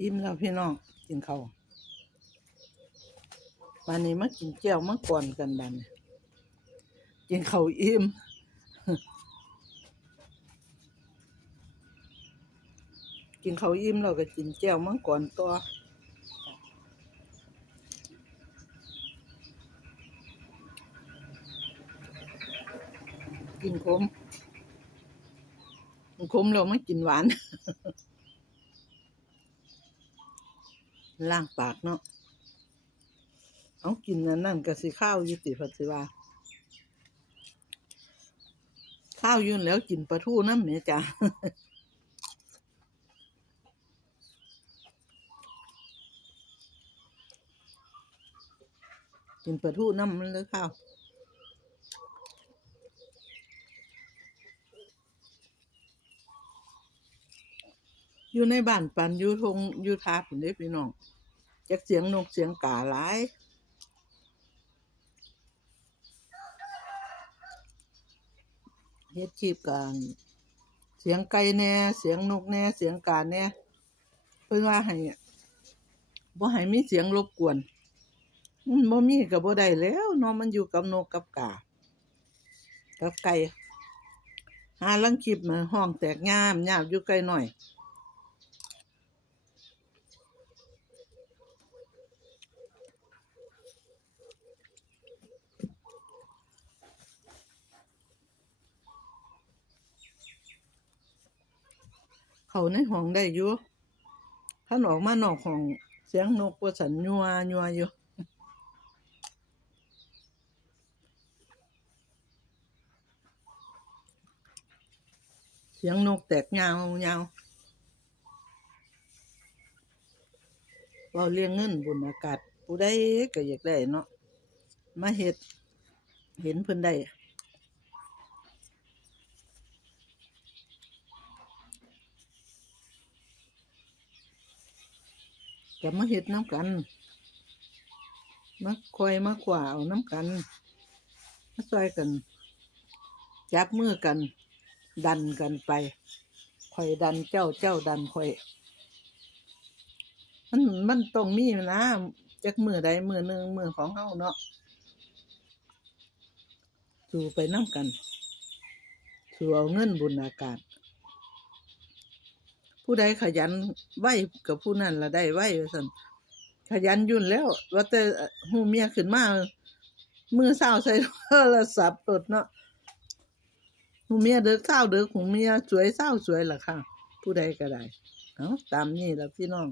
อิ่มแล้วพี่น้องกินเขาวันนี้มากินแก้วมาก่อนกันบันกินเขาอิ่มกินเขาอิ่มแล้วก็กินแก้วมังก่อนต่อกินขมขมแล้วไม่กินหวาน ล่างปากเนาะเอากินนั่นนั่นก็สิข้าวยุติพัสิว่าข้าวยุ่นนแล้วกินปลาทูน้ำเนี่ยจ้ะกินปลาทูน้ำมันเลยข้าว อยู่ในบ้านปันอยู่ทงอยู่ทาผุนเด้พี่น้องจากเสียงนกเสียงกาหลายเฮ็ดชีพกันเสียงไก่แน่เสียงนกแน่เสียงกาแน่เพิ่นว่าให้บ่ให้มีเสียงรบกวนมันบ่มีก็บ่ได้แล้วเนาะมันอยู่กับนกกับกากับไก่หาลังคลิปมาห้องแตกยามยามอยู่ไกลหน่อย เขาในห้องได้อยู่ถ้าออกมานอกห้องเสียงนกว่าสันยัวยัวอยู่เสียงนกแตกยาวยาวเว่าเลี้ยงเงินบนอากาศผู้ใดก็อยากได้เนาะมาเฮ็ดเห็นเพิ่นได้ ก็มาเฮ็ดน้ำกันมาคอยมาขวาเอาน้ำกันมาช่วยกัน จับมือกัน ดันกันไปคอยดันเจ้าเจ้าดันคอย มันมันต้องมีนะจักมือใดมือหนึ่งมือของเฮาเนาะสู่ไปน้ำกันสู่เอาเงินบุญอากาศ ผู้ใดขยันไหวกับผู้นั้นละได้ไหวสันขยันยุ่นแล้ว ว่าแต่หูเมียขึ้นมามือเศร้าใส่โทรศัพท์ตดเนาะหูเมียเด้อเศร้าเด้อหูเมียสวยเศร้าสวยล่ะค่ะ ผู้ใดก็ได้ เอาตามนี้ล่ะพี่น้อง